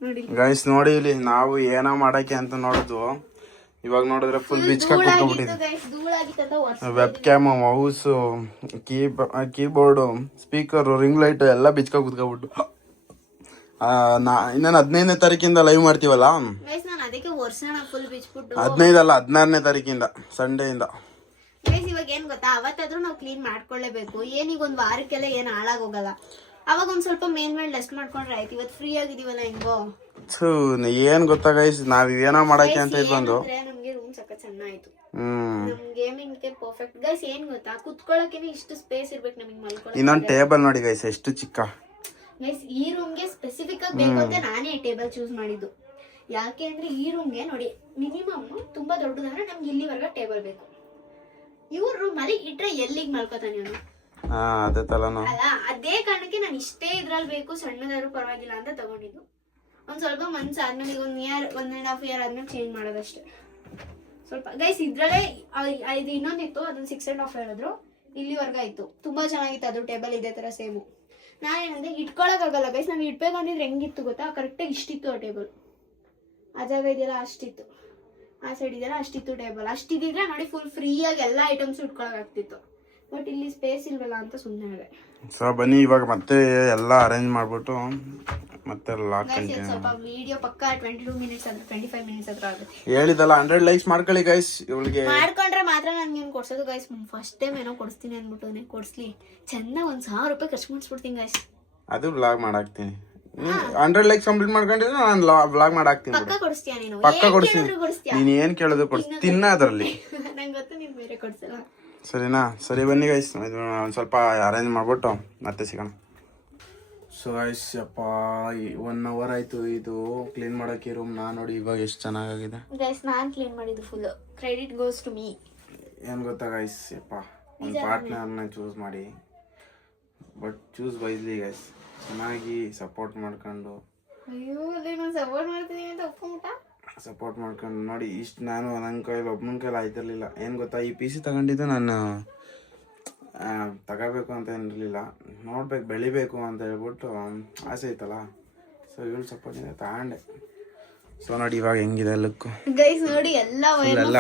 ನೋಡಿ ಗೈಸ್. ನೋಡಿ ಇಲ್ಲಿ ನಾವು ಏನೋ ಮಾಡಕ್ಕೆ ಅಂತ ನೋಡಿದ್ವು, ಇವಾಗ ನೋಡಿದ್ರೆ ಫುಲ್ ಬಿಚ್ಕೊಂಡ್ಬಿಟ್ಟಿದೆ. Web cam, mouse, keyboard, speaker, ring light ಎಲ್ಲ ಬಿಚ್ಕೊಂಡ್ ಕುತ್ಕೊಬಿಟ್ಟು. ಇನ್ನೇನು 15ನೇ ತಾರೀಕಿಂದ ಲೈವ್ ಮಾಡ್ತೀವಲ್ಲ, 15 ಅಲ್ಲ 16ನೇ ತಾರೀಕಿಂದ ಸಂಡೇಯಿಂದ. ಇವಾಗ ಏನ್ ಗೊತ್ತಾ, ಅವತ್ತಾದ್ರೂ ನಾವು ಕ್ಲೀನ್ ಮಾಡ್ಕೊಳ್ಳೇಬೇಕು. ಏನೀಗ ಒಂದ್ ವಾರಕ್ಕೆಲ್ಲ ಏನ್ ಹಾಳಾಗೋಗಲ್ಲ. ಅವಾಗ ಒಂದ್ ಸ್ವಲ್ಪ ಮೇಲ್ ರೆಸ್ಟ್ ಮಾಡ್ಕೊಂಡ್ರೆ ಆಯ್ತು. ಇವತ್ತು ಫ್ರೀ ಆಗಿದೀವಲ್ಲ ಹೆಂಗೋ. ಏನ್ ಗೊತ್ತಾ ಗೈಸ್, ನಾವ್ ಏನೋ ಮಾಡಕ್ಕೆ ಅಂತ ಬಂದು ನಮ್ಗೆ ರೂಮ್ ಸಕ್ಕ ಚೆನ್ನಾಯ್ತು. ನಮ್ ಗೇಮಿಂಗ್ ಪರ್ಫೆಕ್ಟ್ ಗೈಸ್. ಏನ್ ಗೊತ್ತಾ, ಕುತ್ಕೊಳ್ಳೋಕೆ ಇಷ್ಟು ಸ್ಪೇಸ್ ಇರ್ಬೇಕು ನಮಗೆ ಮಲ್ಕೊಳ್ಳೋಕೆ. ಇನ್ನೊಂದ್ ಟೇಬಲ್ ನೋಡಿ ಗೈಸ್ ಎಷ್ಟು ಚಿಕ್ಕ. ಗೈಸ್ ಈ ರೂಮ್ಗೆ ಸ್ಪೆಸಿಫಿಕ್ ಆಗಿ ಬೇಕು ಅಂತ ನಾನೇ ಟೇಬಲ್ ಚೂಸ್ ಮಾಡಿದ್ದು. ಯಾಕೆ ಅಂದ್ರೆ ಈ ರೂಮ್ಗೆ ನೋಡಿ ಮಿನಿಮಮ್ ತುಂಬಾ ದೊಡ್ಡದಂದ್ರೆ ನಮ್ಗೆ ಇಲ್ಲಿವರೆಗೆ ಟೇಬಲ್ ಬೇಕು. ಇವ್ರ ರೂಮ್ ಅಲ್ಲಿ ಇಟ್ರೆ ಎಲ್ಲಿಗೆ ಮಲ್ಕೋತಾನೆ ಅವನು. ಅದೇ ತಲನು ಅಲ್ಲ, ಅದೇ ಕಾರಣಕ್ಕೆ ನಾನು ಇಷ್ಟೇ ಇದ್ರಲ್ಲಿ ಬೇಕು, ಸಣ್ಣದಾದ್ರು ಪರವಾಗಿಲ್ಲ ಅಂತ ತಗೊಂಡಿದ್ದು. ಒಂದ್ ಸ್ವಲ್ಪ ಮನ್ಸು ಆದ್ಮೇಲೆ 1.5 ಇಯರ್ ಆದ್ಮೇಲೆ ಚೇಂಜ್ ಮಾಡೋದಷ್ಟೇ ಸ್ವಲ್ಪ. ಗೈಸ್ ಇದ್ರಲ್ಲೇ ಇದು ಇನ್ನೊಂದಿತ್ತು, ಅದನ್ನ 6.5 ಹೇಳಿದ್ರು. ಇಲ್ಲಿವರೆಗೆ ಆಯ್ತು, ತುಂಬಾ ಚೆನ್ನಾಗಿತ್ತು ಅದು. ಟೇಬಲ್ ಇದೇ ತರ ಸೇಮು. ನಾನೇನಂದ್ರೆ ಇಟ್ಕೊಳಕ್ಕಾಗಲ್ಲ ಗೈಸ್. ನಾನು ಇಟ್ಬೇಕಂದಿದ್ರೆ ಹೆಂಗಿತ್ತು ಗೊತ್ತಾ, ಕರೆಕ್ಟಾಗಿ ಇಷ್ಟಿತ್ತು ಆ ಟೇಬಲ್. ಆ ಜಾಗ ಇದೆಯಲ್ಲ ಅಷ್ಟಿತ್ತು, ಆ ಸೈಡ್ ಇದೆಯಲ್ಲ ಅಷ್ಟಿತ್ತು ಟೇಬಲ್. ಅಷ್ಟಿದ್ರೆ ನೋಡಿ ಫುಲ್ ಫ್ರೀ ಆಗಿ ಎಲ್ಲ ಐಟಮ್ಸ್ ಇಟ್ಕೊಳಕ್ ಆಗ್ತಿತ್ತು. ಬಟ್ ಇಲ್ಲಿ ಸ್ಪೇಸ್ ಇಲ್ವಲ್ಲ ಅಂತ ಸುಮ್ಮನೆ ಇದೆ. ಸೊ ಬನ್ನಿ ಇವಾಗ ಮತ್ತೆ ಎಲ್ಲ ಅರೇಂಜ್ ಮಾಡ್ಬಿಟ್ಟು ಮತ್ತೆ ಸ್ವಲ್ಪ ವಿಡಿಯೋ ಪಕ್ಕ 22 ಮಿನಿಟ್ಸ್ ಅಂದ್ರೆ 25 ಮಿನಿಟ್ಸ್ ಹತ್ರ ಆಗುತ್ತೆ. ಹೇಳಿದಲ್ಲ 100 ಲೈಕ್ಸ್ ಮಾಡ್ಕೊಳ್ಳಿ ಗೈಸ್. ಇವಳಿಗೆ ಮಾಡ್ಕೊಂಡ್ರೆ ಮಾತ್ರ ನನ್ಗೆ ಕೊಡ್ಸೋದು ಗೈಸ್. ಫಸ್ಟ್ ಟೈಮ್ ಏನೋ ಕೊಡಿಸ್ತೀನಿ ಅಂದ್ಬಿಟ್ಟು ಕೊಡ್ಸ್ಲಿ ಚೆನ್ನಾಗಿ 1,000 ರೂಪಾಯಿ ಖರ್ಚು ಮಾಡಿಸ್ಬಿಡ್ತೀನಿ ಗೈಸ್. ಅದು ವ್ಲಾಗ್ ಮಾಡಾಕ್ತೀನಿ. 100 ಲೈಕ್ಸ್ ಕಂಪ್ಲೀಟ್ ಮಾಡ್ಕೊಂಡಿದ್ರೆ ನಾನು ವ್ಲಾಗ್ ಮಾಡಾಕ್ತೀನಿ. ಪಕ್ಕ ಕೊಡಿಸ್ತೀಯ ನೀನು? ಪಕ್ಕ ಕೊಡಿಸ್ತೀನಿ. ನೀನ್ ಏನ್ ಕೇಳೋದು ಕೊಡಿಸ್ತೀನಿ, ತಿನ್ನ ಅದ್ರಲ್ಲಿ. ನಂಗೆ ಗೊತ್ತು ನೀನ್ ಬೇರೆ ಕೊಡ್ಸಲ್ಲ. ಸರಿನಾ? ಸರಿ ಬನ್ನಿ ಗೈಸ್, ಒಂದು ಸ್ವಲ್ಪ ಅರೇಂಜ್ ಮಾಡ್ಬಿಟ್ಟು ಮತ್ತೆ ಸಿಗೋಣ. ಸೊ ಗೈಸ್ ಅಪ್ಪ 1 ಅವರ್ ಆಯ್ತು ಇದು ಕ್ಲೀನ್ ಮಾಡೋಕೆ ರೂಮ್ನ. ನೋಡಿ ಇವಾಗ ಎಷ್ಟು ಚೆನ್ನಾಗಿದೆ ಗೈಸ್. ನಾನು ಕ್ಲೀನ್ ಮಾಡಿದ್ದು full credit goes to me. ಏನು ಗೊತ್ತಾ ಗೈಸ್, ಅಪ್ಪ ಒಂದು ಪಾರ್ಟ್ನರ್ನ ಚೂಸ್ ಮಾಡಿ, ಬಟ್ ಚೂಸ್ ವೈಸ್ಲಿ ಗೈಸ್. ಚೆನ್ನಾಗಿ ಸಪೋರ್ಟ್ ಮಾಡ್ಕೊಂಡು. ಅಯ್ಯೋ ಅದೇ ನಾನು ಸಪೋರ್ಟ್ ಮಾಡ್ತೀನಿ ಅಂತ ಒಪ್ಕೊಂಬಿಟ್ಟ. ಸಪೋರ್ಟ್ ಮಾಡ್ಕೊಂಡು ನೋಡಿ ಇಷ್ಟು ನಾನು ನನ್ನ ಕೈಲಿ ಒಬ್ಬನ ಕೈಲಿ ಆಯ್ತಿರ್ಲಿಲ್ಲ. ಏನು ಗೊತ್ತಾ, ಈ PC ತಗೊಂಡಿದ್ದು ನಾನು ತಗೋಬೇಕು ಅಂತ ಏನಿರಲಿಲ್ಲ, ನೋಡ್ಬೇಕು ಬೆಳಿಬೇಕು ಅಂತ ಹೇಳ್ಬಿಟ್ಟು ಆಸೆ ಐತಲ್ಲ. ಸೊ ಇವಳು ಸಪೋರ್ಟಿಂದ ತಗೊಂಡೆ. ಸೊ ನೋಡಿ ಇವಾಗ ಹೆಂಗಿದೆ ಲುಕ್ ಗೈಸ್. ನೋಡಿ ಎಲ್ಲ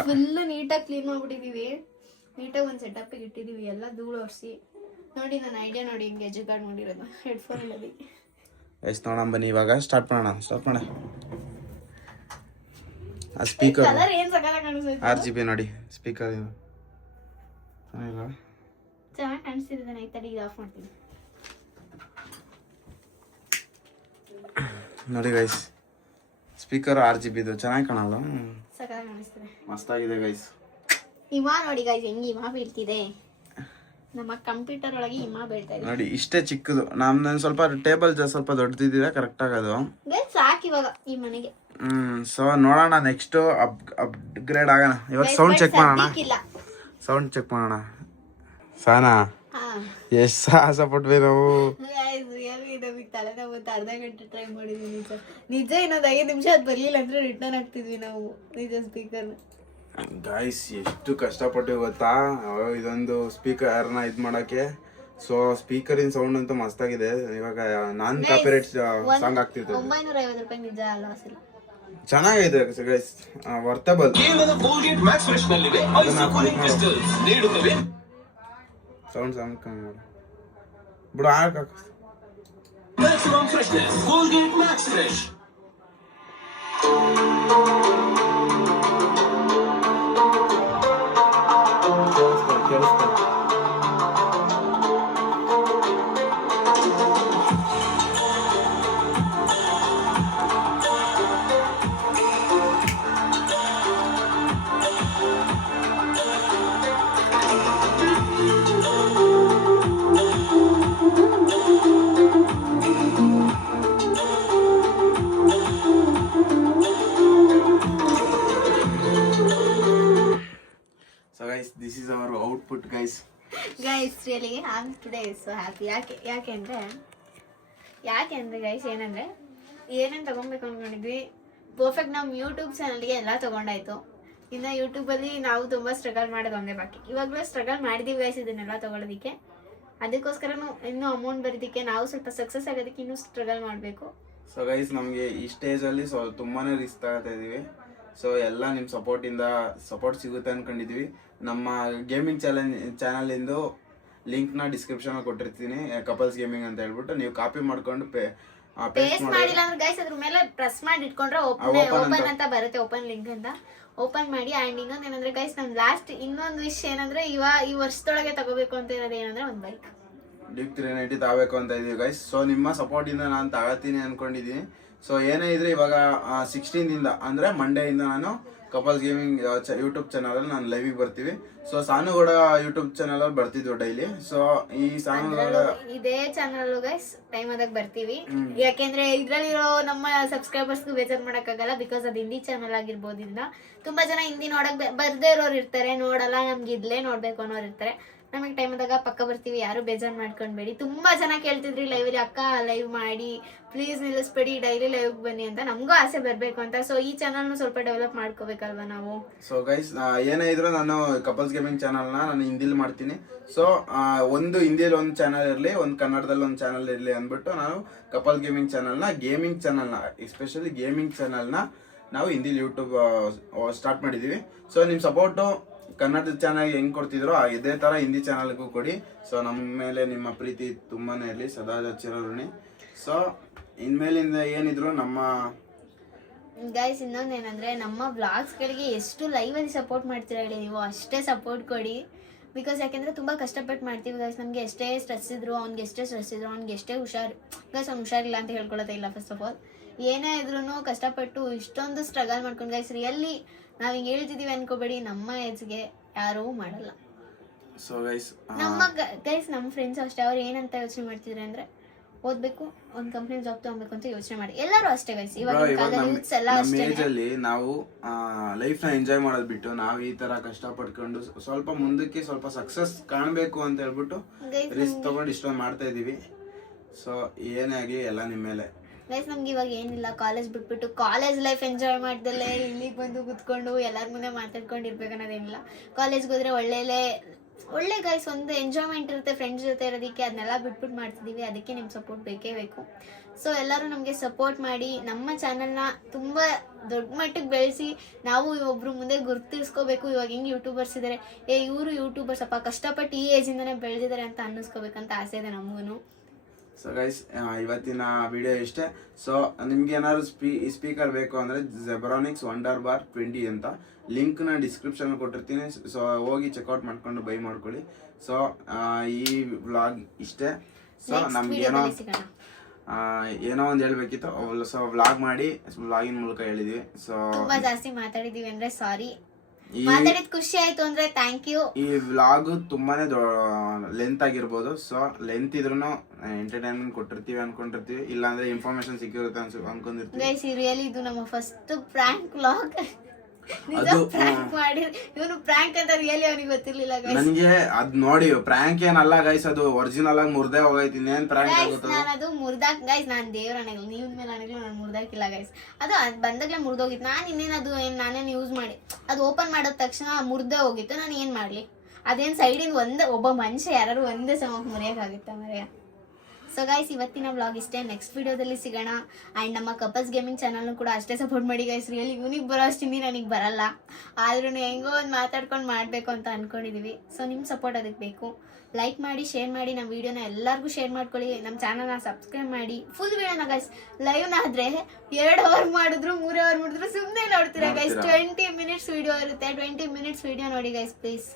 ಫುಲ್ ನೀಟಾಗಿ ಕ್ಲೀನ್ ಮಾಡ್ಬಿಟ್ಟಿದೀವಿ. ನೀಟಾಗಿ ಒಂದು ಸೆಟಪ್ಪಿಗೆ ಇಟ್ಟಿದೀವಿ, ಎಲ್ಲ ಧೂಳು ಒರೆಸಿ. ನೋಡಿ ನನ್ನ ಐಡಿಯಾ ನೋಡಿ ಹಿಂಗೆ ಎಜುಗಾಡ್ ಮಾಡಿರೋದು ಹೆಡ್ಫೋನ್ ಇಲ್ಲದಿ. ಎಷ್ಟು ನೋಡೋಣ ಬನ್ನಿ ಇವಾಗ ಸ್ಟಾರ್ಟ್ ಮಾಡೋಣ. ಆ ಸ್ಪೀಕರ್ RGB ನೋಡಿ, ಸ್ಪೀಕರ್ ಇದು ಚೆನ್ನಾಗಿ ಕಾಣಿಸ್ತಿದ್ದಾನೆ. ತಡಿ ಇದು ಆಫ್ ಮಾಡ್ತೀನಿ. ನೋಡಿ ಗೈಸ್, ಸ್ಪೀಕರ್ RGB ಇದು ಚೆನ್ನಾಗಿ ಕಾಣಲ್ಲ, ಸಖತ್ತಾಗಿ ಕಾಣಿಸ್ತಿದೆ, ಮಸ್ತಾಗಿದೆ ಗೈಸ್. ಹಿಮ ನೋಡಿ ಗೈಸ್ ಹೆಂಗ್ ಹಿಮ ಬೀಳ್ತಿದೆ. ನಮ್ಮ ಕಂಪ್ಯೂಟರ್ ಒಳಗೆ ಹಿಮ ಬೀಳ್ತಾ ಇದೆ ನೋಡಿ. ಇಷ್ಟೇ ಚಿಕ್ಕದು. ನಮ್ದು ಸ್ವಲ್ಪ ಟೇಬಲ್ ಸ್ವಲ್ಪ ದೊಡ್ಡದಿದೆ ಕರೆಕ್ಟ್ ಆಗೋದು. ಸಾಕು ಇವಾಗ ಈ ಮನೆಗೆ. ಸೊ ನೋಡೋಣ ನೆಕ್ಸ್ಟ್ ಅಪ್ಗ್ರೇಡ್ ಆಗೋಣ. ಇವತ್ತು ಸೌಂಡ್ ಚೆಕ್ ಮಾಡೋಣ. ಸಾನಾ ಎಷ್ಟು ಸಾಹಸ ಪಟ್ವಿ ನಾವು. ತಲೆನೋವು ಅರ್ಧ ಗಂಟೆ ಟ್ರೈ ಮಾಡಿದ್ವಿ ನಿಜ. ಇನ್ನೊಂದು 5 ನಿಮಿಷ ಅದು ಬರ್ಲಿಲ್ಲ ಅಂದ್ರೆ ರಿಟರ್ನ್ ಆಗ್ತಿದ್ವಿ ನಾವು ನಿಜ ಸ್ಪೀಕರ್ನ. ಗಾಯ್ಸ್ ಎಷ್ಟು ಕಷ್ಟಪಟ್ಟು ಗೊತ್ತಾ ಇದೊಂದು ಸ್ಪೀಕರ್ನ ಇದು ಮಾಡೋಕ್ಕೆ. ಸೊ ಸ್ಪೀಕರಿನ ಸೌಂಡ್ ಅಂತೂ ಮಸ್ತಾಗಿದೆ. ಇವಾಗ ನಾನ್ ಕಾಪಿರೈಟ್ ಸಾಂಗ್ ಆಗ್ತಿತ್ತು. 950 ರೂಪಾಯಿ ನಿಜ ಅಲ್ಲ ಅಸಲು. ಚೆನ್ನಾಗಿದೆ ಗೈಸ್, ವರ್ತಬಲ್. ಸೌಂಡ್ ಕಮ್ಮಿ ಮಾಡು ಬಿಡು. So guys, this is our output guys. Guys, really I'm today so happy. ಯಾಕೆಂದ್ರೆ ಗೈಸ್ ಏನಂದ್ರೆ ಏನೇನು ತಗೊಬೇಕು ಅನ್ಕೊಂಡಿದ್ವಿ ಪರ್ಫೆಕ್ಟ್ ನಮ್ಮ ಯೂಟ್ಯೂಬ್ ಚಾನಲ್ಗೆ ಎಲ್ಲ ತಗೊಂಡಾಯ್ತು. ಇನ್ನು ಯೂಟ್ಯೂಬಲ್ಲಿ ನಾವು ತುಂಬ ಸ್ಟ್ರಗಲ್ ಮಾಡೋದು ಒಂದೇ ಬಾಕಿ. ಇವಾಗಲೇ ಸ್ಟ್ರಗಲ್ ಮಾಡಿದೀವಿ ಗೈಸ್ ಇದನ್ನೆಲ್ಲ ತಗೊಳ್ಳೋದಕ್ಕೆ. ಅದಕ್ಕೋಸ್ಕರನೂ ಇನ್ನೂ ಅಮೌಂಟ್ ಬರೋದಕ್ಕೆ ನಾವು ಸ್ವಲ್ಪ ಸಕ್ಸಸ್ ಆಗೋದಕ್ಕೆ ಇನ್ನೂ ಸ್ಟ್ರಗಲ್ ಮಾಡಬೇಕು. ಸೊ ಗೈಸ್ ನಮಗೆ ಈ ಸ್ಟೇಜಲ್ಲಿ ತುಂಬಾ ರಿಸ್ಕ್ ತಗೋತಾ ಇದ್ದೀವಿ. ಸೊ ಎಲ್ಲ ನಿಮ್ಮ ಸಪೋರ್ಟ್ ಸಿಗುತ್ತೆ ಅಂದ್ಕೊಂಡಿದ್ವಿ. ನಮ್ಮ ಗೇಮಿಂಗ್ ಚಾನಲಿಂದು ಲಿಂಕ್ನ ಡಿಸ್ಕ್ರಿಪ್ಷನಲ್ಲಿ ಕೊಟ್ಟಿರ್ತೀನಿ, ಕಪಲ್ಸ್ ಗೇಮಿಂಗ್ ಅಂತ ಹೇಳ್ಬಿಟ್ಟು ನೀವು ಕಾಪಿ ಮಾಡ್ಕೊಂಡು ಪೇಸ್ಟ್ ಮಾಡಿಲ್ಲ ಅಂದ್ರೆ ಗೈಸ್ ಅದ್ರ ಮೇಲೆ ಪ್ರೆಸ್ ಮಾಡಿ ಇಟ್ಕೊಂಡ್ರೆ ಓಪನ್ ಅಂತ ಬರುತ್ತೆ, ಓಪನ್ ಲಿಂಕ್ ಅಂತ ಓಪನ್ ಮಾಡಿ. ಆ್ಯಂಡ್ ಇನ್ನೊಂದು ಏನಂದ್ರೆ ಗೈಸ್ ನಮ್ಮ ಲಾಸ್ಟ್ ಇನ್ನೊಂದು ವಿಷಯ ಏನಂದ್ರೆ ಈ ವರ್ಷದೊಳಗೆ ತಗೋಬೇಕು ಅಂತ ಇರೋದು ಏನಂದ್ರೆ ಒಂದು ಬೈಕ್ ಡ್ಯೂಕ್ 390 ತಗೋಬೇಕು ಅಂತ ಇದೀವಿ ಗೈಸ್. ಸೊ ನಿಮ್ಮ ಸಪೋರ್ಟಿಂದ ನಾನು ತಗೋತೀನಿ ಅನ್ಕೊಂಡಿದ್ದೀನಿ. ಸೊ ಏನೇ ಇದ್ರೆ ಇವಾಗ 16ದಿಂದ ಅಂದರೆ ಮಂಡೇಯಿಂದ ನಾನು ಕಪಲ್ಸ್ ಗೇಮಿಂಗ್ ಯೂಟ್ಯೂಬ್ ಚಾನಲಲ್ಲಿ ನಾನು ಲೈವಿಗೆ ಬರ್ತೀವಿ. ಸೊ ಸಾನು ಕೂಡ ಯೂಟ್ಯೂಬ್ ಚಾನಲಲ್ಲಿ ಬರ್ತಿದ್ವು ಡೈಲಿ. ಸೊ ಈ ಸಾನು ಇದೇ ಚಾನಲ್ ಗೈಸ್ ಟೈಮ್ ಆದಾಗ ಬರ್ತೀವಿ. ಯಾಕೆಂದ್ರೆ ಇದ್ರಲ್ಲಿರೋ ನಮ್ಮ ಸಬ್ಸ್ಕ್ರೈಬರ್ಸ್ಗೂ ಬೇಜಾರು ಮಾಡೋಕ್ಕಾಗಲ್ಲ, ಬಿಕಾಸ್ ಅದು ಹಿಂದಿ ಚಾನಲ್ ಆಗಿರ್ಬೋದ್ರಿಂದ ತುಂಬಾ ಜನ ಹಿಂದಿ ನೋಡಕ್ ಬರ್ದೇ ಇರೋರು ಇರ್ತಾರೆ, ನೋಡಲ್ಲ ನಮ್ಗೆ ಇದ್ಲೇ ನೋಡ್ಬೇಕು ಅನ್ನೋರು ಇರ್ತಾರೆ. ನಮಗೆ ಟೈಮ್ ಆದಾಗ ಪಕ್ಕ ಬರ್ತೀವಿ, ಯಾರು ಬೇಜಾರು ಮಾಡ್ಕೊಂಡ್ಬೇಡಿ. ತುಂಬಾ ಜನ ಕೇಳ್ತಿದ್ರಿ ಲೈವಲ್ಲಿ ಅಕ್ಕ ಲೈವ್ ಮಾಡಿ ಪ್ಲೀಸ್ ನಿಲ್ಲಿಸ್ಬೇಡಿ, ಡೈಲಿ ಲೈವ್ ಬನ್ನಿ ಅಂತ. ನಮಗೂ ಆಸೆ ಬರಬೇಕು ಅಂತ. ಸೊ ಈ ಚಾನಲ್ನು ಸ್ವಲ್ಪ ಡೆವಲಪ್ ಮಾಡ್ಕೋಬೇಕಲ್ವಾ ನಾವು. ಸೊ ಗೈಸ್ ಏನೇ ಇದ್ರು ನಾನು ಕಪಲ್ಸ್ ಗೇಮಿಂಗ್ ಚಾನಲ್ನ ನಾನು ಹಿಂದಿಲಿ ಮಾಡ್ತೀನಿ. ಸೊ ಒಂದು ಹಿಂದಿಯಲ್ಲಿ ಒಂದು ಚಾನಲ್ ಇರಲಿ, ಒಂದು ಕನ್ನಡದಲ್ಲಿ ಒಂದು ಚಾನಲ್ ಇರಲಿ ಅಂದ್ಬಿಟ್ಟು ನಾವು ಕಪಲ್ ಗೇಮಿಂಗ್ ಚಾನಲ್ನ ಎಸ್ಪೆಷಲಿ ಗೇಮಿಂಗ್ ಚಾನಲ್ನ ನಾವು ಹಿಂದಿಲಿ ಯೂಟ್ಯೂಬ್ ಸ್ಟಾರ್ಟ್ ಮಾಡಿದ್ದೀವಿ. ಸೊ ನಿಮ್ಮ ಸಪೋರ್ಟು ಕನ್ನಡದ ಚಾನಲ್ಗೆ ಹೆಂಗೆ ಕೊಡ್ತಿದ್ರು ಇದೇ ಥರ ಹಿಂದಿ ಚಾನಲ್ಗೂ ಕೊಡಿ. ಸೊ ನಮ್ಮ ಮೇಲೆ ನಿಮ್ಮ ಪ್ರೀತಿ ತುಂಬಾ ಇರಲಿ, ಸದಾ ಚಿರಋಣಿ. ಸೊ ಇನ್ಮೇಲಿಂದ ಏನಿದ್ರು ನಮ್ಮ ಗೈಸ್ ಇನ್ನೊಂದೇನಂದ್ರೆ ನಮ್ಮ ವ್ಲಾಗ್ಸ್ಗಳಿಗೆ ಎಷ್ಟು ಲೈವಲ್ಲಿ ಸಪೋರ್ಟ್ ಮಾಡ್ತೀರಾ ಹೇಳಿ, ನೀವು ಅಷ್ಟೇ ಸಪೋರ್ಟ್ ಕೊಡಿ. ಬಿಕಾಸ್ ಯಾಕೆಂದರೆ ತುಂಬ ಕಷ್ಟಪಟ್ಟು ಮಾಡ್ತೀವಿ ಗೈಸ್. ನಮಗೆ ಎಷ್ಟೇ ಸ್ಟ್ರೆಸ್ ಇದ್ರು ಅವ್ನಿಗೆ ಎಷ್ಟೇ ಹುಷಾರು ಗೈಸ್, ಅವ್ನು ಹುಷಾರಿಲ್ಲ ಅಂತ ಹೇಳ್ಕೊಳ್ಳೋದೇ ಇಲ್ಲ. ಫಸ್ಟ್ ಆಫ್ ಆಲ್ ಏನೇ ಇದ್ರೂ ಕಷ್ಟಪಟ್ಟು ಇಷ್ಟೊಂದು ಸ್ಟ್ರಗಲ್ ಮಾಡ್ಕೊಂಡು ಗೈಸ್ ರಿಯಲ್ಲಿ ನಾವು ಹಿಂಗೆ ಹೇಳ್ತಿದ್ದೀವಿ ಅನ್ಕೋಬೇಡಿ, ನಮ್ಮ ಏಜ್ಗೆ ಯಾರೂ ಮಾಡಲ್ಲ. ಸೊ ಗೈಸ್ ನಮ್ಮ ಫ್ರೆಂಡ್ಸ್ ಅಷ್ಟೇ, ಅವ್ರು ಏನಂತ ಯೋಚನೆ ಮಾಡ್ತಿದ್ರೆ ಅಂದರೆ ಓದಬೇಕು, ಒಂದು ಕಂಪ್ನಿ ಜಾಬ್ ತಗೊಬೇಕು ಅಂತ ಯೋಚನೆ ಮಾಡಿ. ಎಲ್ಲರೂ ಅಷ್ಟೇ ಗೈಸ್. ಇವಾಗ ನಮ್ಮ ಏಜಲ್ಲಿ ನಾವು ಲೈಫ್ನ ಎಂಜಾಯ್ ಮಾಡೋದು ಬಿಟ್ಟು ನಾವು ಈ ತರ ಕಷ್ಟಪಟ್ಕೊಂಡು ಸ್ವಲ್ಪ ಮುಂದಕ್ಕೆ ಸ್ವಲ್ಪ ಸಕ್ಸಸ್ ಕಾಣಬೇಕು ಅಂತ ಹೇಳ್ಬಿಟ್ಟು ರಿಸ್ಕ್ ತಗೊಂಡು ಇಷ್ಟೊಂದು ಮಾಡ್ತಾ ಇದೀವಿ. ಸೊ ಏನೇ ಆಗಿ ಎಲ್ಲ ನಿಮ್ಮ ಮೇಲೆ ಗೈಸ್. ನಮ್ಗೆ ಇವಾಗ ಏನಿಲ್ಲ, ಕಾಲೇಜ್ ಬಿಟ್ಬಿಟ್ಟು ಕಾಲೇಜ್ ಲೈಫ್ ಎಂಜಾಯ್ ಮಾಡ್ದಲ್ಲೇ ಇಲ್ಲಿಗೆ ಬಂದು ಕೂತ್ಕೊಂಡು ಎಲ್ಲರ ಮುಂದೆ ಮಾತಾಡ್ಕೊಂಡು ಇರ್ಬೇಕು ಅನ್ನೋದೇನಿಲ್ಲ. ಕಾಲೇಜ್ಗೆ ಹೋದ್ರೆ ಒಳ್ಳೆ ಗೈಸ್ ಒಂದು ಎಂಜಾಯ್ಮೆಂಟ್ ಇರುತ್ತೆ ಫ್ರೆಂಡ್ಸ್ ಜೊತೆ ಇರೋದಕ್ಕೆ. ಅದನ್ನೆಲ್ಲ ಬಿಟ್ಬಿಟ್ಟು ಮಾಡ್ತಿದ್ದೀವಿ, ಅದಕ್ಕೆ ನಿಮ್ಮ ಸಪೋರ್ಟ್ ಬೇಕೇ ಬೇಕು. ಸೊ ಎಲ್ಲರೂ ನಮಗೆ ಸಪೋರ್ಟ್ ಮಾಡಿ ನಮ್ಮ ಚಾನಲ್ನ ತುಂಬ ದೊಡ್ಡ ಮಟ್ಟಕ್ಕೆ ಬೆಳೆಸಿ ನಾವು ಒಬ್ರು ಮುಂದೆ ಗುರ್ತಿಸ್ಕೋಬೇಕು. ಇವಾಗ ಹೆಂಗೆ ಯೂಟ್ಯೂಬರ್ಸ್ ಇದ್ದಾರೆ, ಇವರು ಯೂಟ್ಯೂಬರ್ಸ್ ಅಪ್ಪ ಕಷ್ಟಪಟ್ಟು ಈ ಏಜಿಂದನೇ ಬೆಳೆದಿದ್ದಾರೆ ಅಂತ ಅನ್ನಿಸ್ಕೋಬೇಕಂತ ಆಸೆ ಇದೆ ನಮಗೂ. ಸೊ ಗೈಸ್ ಇವತ್ತಿನ ವಿಡಿಯೋ ಇಷ್ಟೇ. ಸೊ ನಿಮ್ಗೆ ಏನಾದ್ರು ಸ್ಪೀಕರ್ ಬೇಕು ಅಂದರೆ Zebronics Wonderbar20 ಅಂತ ಲಿಂಕ್ನ ಡಿಸ್ಕ್ರಿಪ್ಷನ್ ಕೊಟ್ಟಿರ್ತೀನಿ. ಸೊ ಹೋಗಿ ಚೆಕ್ಔಟ್ ಮಾಡ್ಕೊಂಡು ಬೈ ಮಾಡ್ಕೊಳ್ಳಿ. ಸೊ ಈ ವ್ಲಾಗ್ ಇಷ್ಟೇ. ಸೊ ನಮ್ಗೆ ಏನೋ ಒಂದು ಹೇಳ್ಬೇಕಿತ್ತು. ಸೊ ವ್ಲಾಗ್ ಮಾಡಿ ವ್ಲಾಗಿನ ಮೂಲಕ ಹೇಳಿದ್ವಿ. ಸೊ ತುಂಬಾ ಜಾಸ್ತಿ ಮಾತಾಡಿದೀವಿ ಅಂದ್ರೆ ಸಾರಿ. ಮಾತಾಡಿದ ಖುಷಿ ಆಯ್ತು ಅಂದ್ರೆ ಥ್ಯಾಂಕ್ ಯು. ಈ ವ್ಲಾಗ್ ತುಂಬಾನೇ ಲೆಂತ್ ಆಗಿರ್ಬೋದು. ಸೊ ಲೆಂತ್ ಇದ್ರೂ ಎಂಟರ್ಟೈನ್ಮೆಂಟ್ ಕೊಟ್ಟಿರ್ತೀವಿ ಅನ್ಕೊಂಡಿರ್ತೀವಿ, ಇಲ್ಲಾಂದ್ರೆ ಇನ್ಫಾರ್ಮೇಶನ್ ಸಿಕ್ಕಿರುತ್ತೆ ಅನ್ಕೊಂಡಿರ್ತೀವಿ. ಗೈಸ್ ರಿಯಲಿ ಇದು ನಮ್ಮ ಫಸ್ಟ್ ಪ್ರಾಂಕ್ ವ್ಲಾಗ್. ಇವನು ಪ್ರಾಂಕ್ ಅಂತ ರಿಯಲಿ ಅವನಿಗೆ ಗೊತ್ತಿರ್ಲಿಲ್ಲ ಗೈಸ್. ನನಗೆ ಅದ್ ನೋಡಿ ಪ್ರಾಂಕ್ ಏನಲ್ಲ ಗೈಸ್, ಅದು ಒರಿಜಿನಲ್ ಆಗಿ ಮುರ್ದೇ ಹೋಗೈತಿ. ಇನ್ನೇನ್ ಪ್ರಾಂಕ್ ಆಗುತ್ತೆ? ನಾನು ಅದು ಮುರ್ದಾಕ್ ಗೈಸ್, ನಾನು ದೇವ್ರ ಅಣೆಗಳು ನೀವ್ ಮೇಲೆ ಅಣೆಗಳು ನಾನು ಮುರ್ದಾಕಿಲ್ಲ ಗೈಸ್. ಅದು ಬಂದಾಗ್ಲೇ ಮುರ್ದೋಗಿತ್ತು. ನಾನು ಇನ್ನೇನು ಅದು ನಾನೇನು ಯೂಸ್ ಮಾಡಿ ಅದು ಓಪನ್ ಮಾಡಿದ ತಕ್ಷಣ ಮುರ್ದೇ ಹೋಗಿತ್ತು. ನಾನು ಏನ್ ಮಾಡ್ಲಿ, ಅದೇನು ಸೈಡಿಂದ ಒಬ್ಬ ಮನುಷ್ಯ ಯಾರು ಒಂದೇ ಸಮ ಮುರಿಯೋಕ್ಕಾಗುತ್ತಾ ಮರೆಯ. ಸೊ ಗೈಸ್ ಇವತ್ತಿನ ವ್ಲಾಗ್ ಇಷ್ಟೇ. ನೆಕ್ಸ್ಟ್ ವಿಡಿಯೋದಲ್ಲಿ ಸಿಗೋಣ. ಆ್ಯಂಡ್ ನಮ್ಮ ಕಪಲ್ಸ್ ಗೇಮಿಂಗ್ ಚಾನಲ್ನು ಕೂಡ ಅಷ್ಟೇ ಸಪೋರ್ಟ್ ಮಾಡಿ ಗೈಸ್. ರಿಯಲಿ ಇವನಿಗೆ ಬರೋ ಅಷ್ಟು ಹಿಂದಿ ನನಗೆ ಬರಲ್ಲ, ಆದ್ರೂ ಹೆಂಗೋ ಒಂದು ಮಾತಾಡ್ಕೊಂಡು ಮಾಡಬೇಕು ಅಂತ ಅಂದ್ಕೊಂಡಿದ್ದೀವಿ. ಸೊ ನಿಮ್ಮ ಸಪೋರ್ಟ್ ಅದಕ್ಕೆ ಬೇಕು. ಲೈಕ್ ಮಾಡಿ, ಶೇರ್ ಮಾಡಿ, ನಮ್ಮ ವೀಡಿಯೋನ ಎಲ್ಲರಿಗೂ ಶೇರ್ ಮಾಡ್ಕೊಳ್ಳಿ. ನಮ್ಮ ಚಾನಲ್ನ ಸಬ್ಸ್ಕ್ರೈಬ್ ಮಾಡಿ. ಫುಲ್ ವೀಡಿಯೋನ ಗೈಸ್ ಲೈವ್ನ ಆದರೆ 2 ಅವರ್ ಮಾಡಿದ್ರು 3 ಅವರ್ ಮಾಡಿದ್ರು ಸುಮ್ಮನೆ ನೋಡ್ತೀರಾ ಗೈಸ್. 20 ಮಿನಿಟ್ಸ್ ವೀಡಿಯೋ ಇರುತ್ತೆ, 20 ಮಿನಿಟ್ಸ್ ವೀಡಿಯೋ ನೋಡಿ ಗೈಸ್ ಪ್ಲೀಸ್.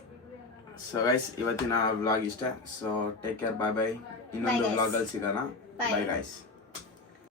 ಸೊ ಗೈಸ್ ಇವತ್ತಿನ ವ್ಲಾಗ್ ಇಷ್ಟ. So take care, bye bye. ಇನ್ನೊಂದು ವ್ಲಾಗ್ ಅಲ್ಲಿ ಸಿಗೋಣ. Bye guys.